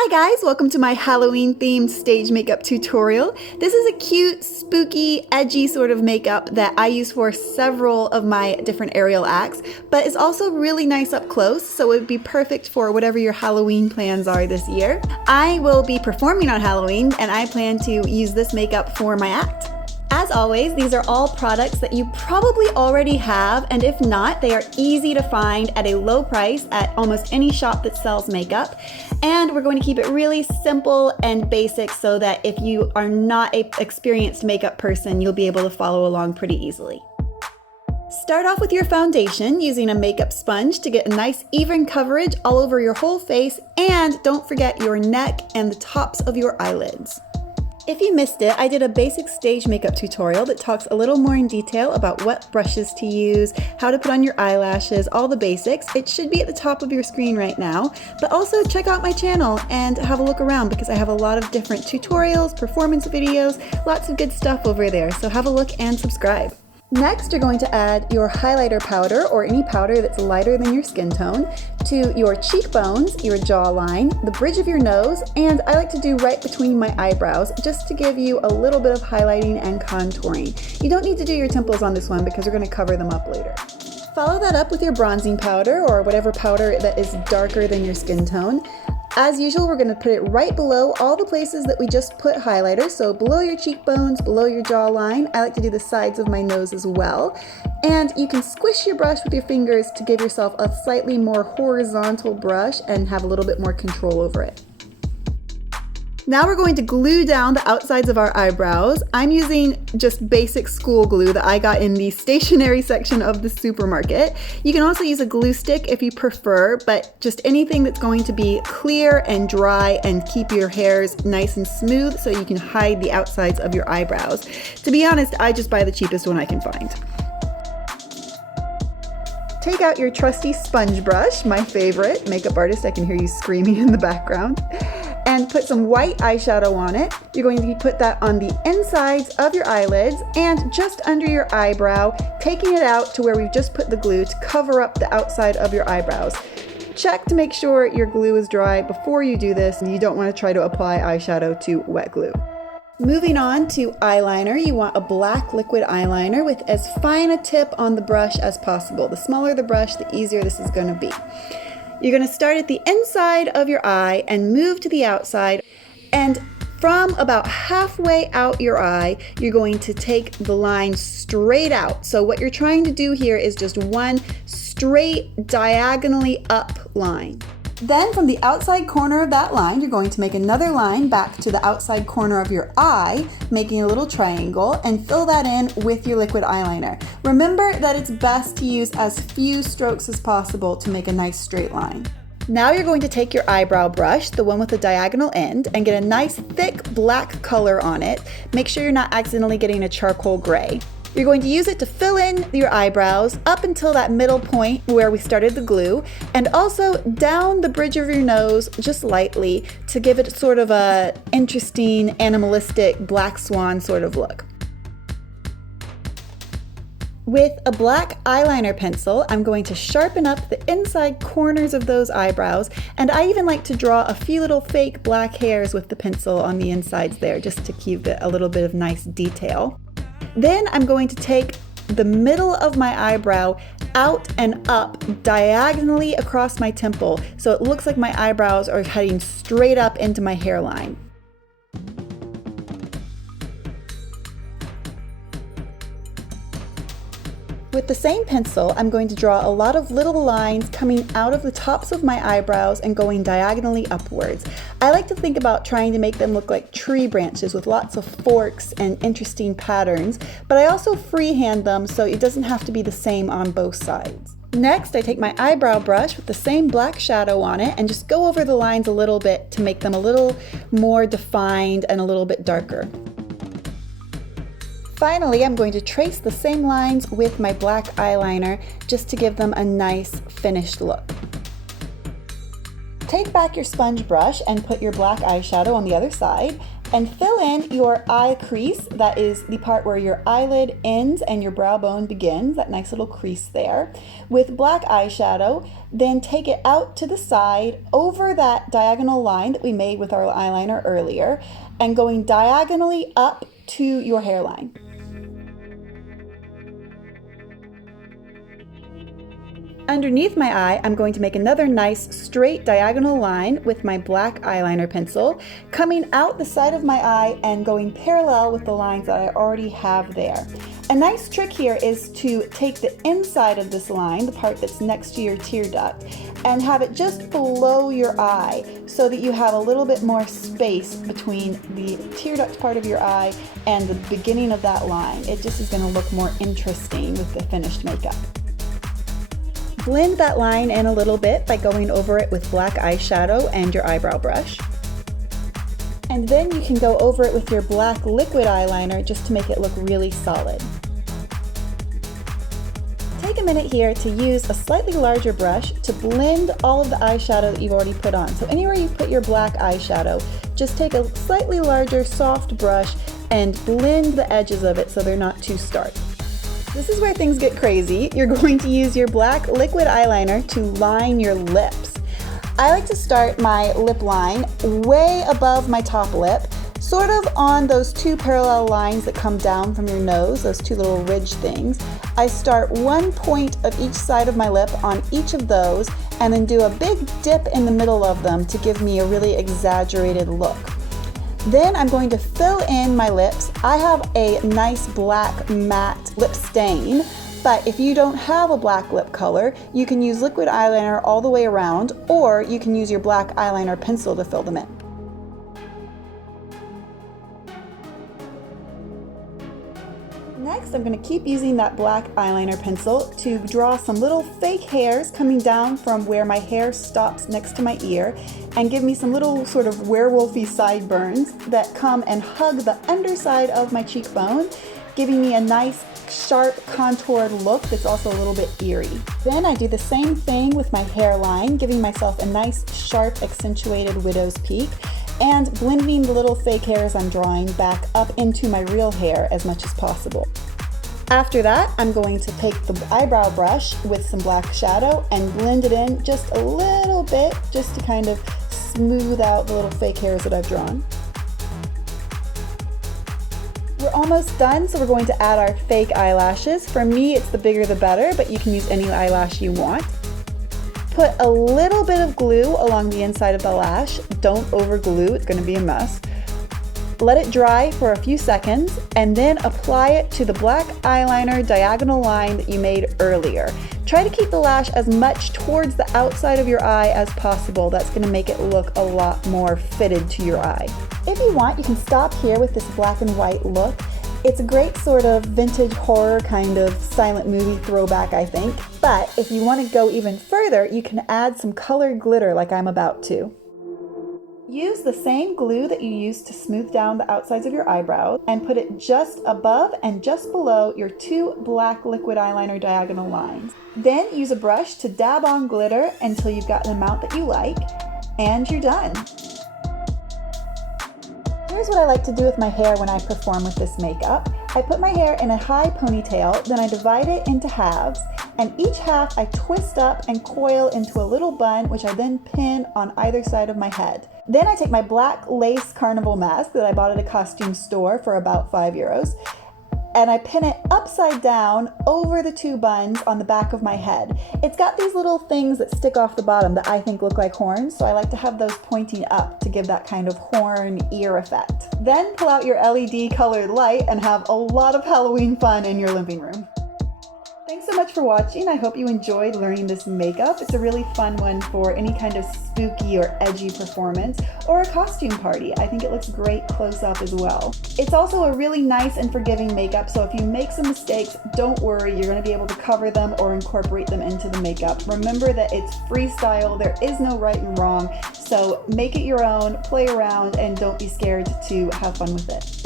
Hi guys, welcome to my Halloween themed stage makeup tutorial. This is a cute, spooky, edgy sort of makeup that I use for several of my different aerial acts, but it's also really nice up close, so it would be perfect for whatever your Halloween plans are this year. I will be performing on Halloween and I plan to use this makeup for my act. As always, these are all products that you probably already have, and if not, they are easy to find at a low price at almost any shop that sells makeup. And we're going to keep it really simple and basic so that if you are not an experienced makeup person, you'll be able to follow along pretty easily. Start off with your foundation using a makeup sponge to get a nice even coverage all over your whole face, and don't forget your neck and the tops of your eyelids. If you missed it, I did a basic stage makeup tutorial that talks a little more in detail about what brushes to use, how to put on your eyelashes, all the basics. It should be at the top of your screen right now, but also check out my channel and have a look around because I have a lot of different tutorials, performance videos, lots of good stuff over there, so have a look and subscribe. Next, you're going to add your highlighter powder or any powder that's lighter than your skin tone to your cheekbones, your jawline, the bridge of your nose, and I like to do right between my eyebrows just to give you a little bit of highlighting and contouring. You don't need to do your temples on this one because we're going to cover them up later. Follow that up with your bronzing powder or whatever powder that is darker than your skin tone. As usual, we're going to put it right below all the places that we just put highlighter, so below your cheekbones, below your jawline. I like to do the sides of my nose as well. And you can squish your brush with your fingers to give yourself a slightly more horizontal brush and have a little bit more control over it. Now we're going to glue down the outsides of our eyebrows. I'm using just basic school glue that I got in the stationery section of the supermarket. You can also use a glue stick if you prefer, but just anything that's going to be clear and dry and keep your hairs nice and smooth so you can hide the outsides of your eyebrows. To be honest, I just buy the cheapest one I can find. Take out your trusty sponge brush, my favorite. Makeup artist, I can hear you screaming in the background. And put some white eyeshadow on it. You're going to put that on the insides of your eyelids and just under your eyebrow, taking it out to where we've just put the glue to cover up the outside of your eyebrows. Check to make sure your glue is dry before you do this, and you don't want to try to apply eyeshadow to wet glue. Moving on to eyeliner, you want a black liquid eyeliner with as fine a tip on the brush as possible. The smaller the brush, the easier this is going to be. You're going to start at the inside of your eye and move to the outside, and from about halfway out your eye, you're going to take the line straight out. So what you're trying to do here is just one straight diagonally up line. Then from the outside corner of that line, you're going to make another line back to the outside corner of your eye, making a little triangle, and fill that in with your liquid eyeliner. Remember that it's best to use as few strokes as possible to make a nice straight line. Now you're going to take your eyebrow brush, the one with the diagonal end, and get a nice thick black color on it. Make sure you're not accidentally getting a charcoal gray. You're going to use it to fill in your eyebrows up until that middle point where we started the glue, and also down the bridge of your nose just lightly to give it sort of a interesting animalistic Black Swan sort of look. With a black eyeliner pencil, I'm going to sharpen up the inside corners of those eyebrows, and I even like to draw a few little fake black hairs with the pencil on the insides there just to keep it a little bit of nice detail. Then I'm going to take the middle of my eyebrow out and up diagonally across my temple so it looks like my eyebrows are heading straight up into my hairline. With the same pencil, I'm going to draw a lot of little lines coming out of the tops of my eyebrows and going diagonally upwards. I like to think about trying to make them look like tree branches with lots of forks and interesting patterns, but I also freehand them so it doesn't have to be the same on both sides. Next, I take my eyebrow brush with the same black shadow on it and just go over the lines a little bit to make them a little more defined and a little bit darker. Finally, I'm going to trace the same lines with my black eyeliner just to give them a nice finished look. Take back your sponge brush and put your black eyeshadow on the other side and fill in your eye crease. That is the part where your eyelid ends and your brow bone begins, that nice little crease there, with black eyeshadow. Then take it out to the side over that diagonal line that we made with our eyeliner earlier and going diagonally up to your hairline. Underneath my eye, I'm going to make another nice straight diagonal line with my black eyeliner pencil, coming out the side of my eye and going parallel with the lines that I already have there. A nice trick here is to take the inside of this line, the part that's next to your tear duct, and have it just below your eye so that you have a little bit more space between the tear duct part of your eye and the beginning of that line. It just is going to look more interesting with the finished makeup. Blend that line in a little bit by going over it with black eyeshadow and your eyebrow brush. And then you can go over it with your black liquid eyeliner just to make it look really solid. Take a minute here to use a slightly larger brush to blend all of the eyeshadow that you've already put on. So anywhere you put your black eyeshadow, just take a slightly larger soft brush and blend the edges of it so they're not too stark. This is where things get crazy. You're going to use your black liquid eyeliner to line your lips. I like to start my lip line way above my top lip, sort of on those two parallel lines that come down from your nose, those two little ridge things. I start one point of each side of my lip on each of those and then do a big dip in the middle of them to give me a really exaggerated look. Then I'm going to fill in my lips. I have a nice black matte lip stain, but if you don't have a black lip color, you can use liquid eyeliner all the way around, or you can use your black eyeliner pencil to fill them in. Next, I'm going to keep using that black eyeliner pencil to draw some little fake hairs coming down from where my hair stops next to my ear and give me some little sort of werewolfy sideburns that come and hug the underside of my cheekbone, giving me a nice sharp contoured look that's also a little bit eerie. Then I do the same thing with my hairline, giving myself a nice sharp accentuated widow's peak and blending the little fake hairs I'm drawing back up into my real hair as much as possible. After that, I'm going to take the eyebrow brush with some black shadow and blend it in just a little bit, just to kind of smooth out the little fake hairs that I've drawn. We're almost done, so we're going to add our fake eyelashes. For me, it's the bigger the better, but you can use any eyelash you want. Put a little bit of glue along the inside of the lash. Don't over glue, it's going to be a mess. Let it dry for a few seconds and then apply it to the black eyeliner diagonal line that you made earlier. Try to keep the lash as much towards the outside of your eye as possible. That's going to make it look a lot more fitted to your eye. If you want, you can stop here with this black and white look. It's a great sort of vintage horror kind of silent movie throwback, I think. But if you want to go even further, you can add some colored glitter like I'm about to. Use the same glue that you used to smooth down the outsides of your eyebrows and put it just above and just below your two black liquid eyeliner diagonal lines. Then use a brush to dab on glitter until you've got an amount that you like, and you're done. Here's what I like to do with my hair when I perform with this makeup. I put my hair in a high ponytail, then I divide it into halves, and each half I twist up and coil into a little bun, which I then pin on either side of my head. Then I take my black lace carnival mask that I bought at a costume store for about €5, and I pin it upside down over the two buns on the back of my head. It's got these little things that stick off the bottom that I think look like horns, so I like to have those pointing up to give that kind of horn ear effect. Then pull out your LED colored light and have a lot of Halloween fun in your living room. Thanks so much for watching. I hope you enjoyed learning this makeup. It's a really fun one for any kind of spooky or edgy performance or a costume party. I think it looks great close up as well. It's also a really nice and forgiving makeup, so if you make some mistakes, don't worry, you're going to be able to cover them or incorporate them into the makeup. Remember that it's freestyle, there is no right and wrong, so make it your own, play around, and don't be scared to have fun with it.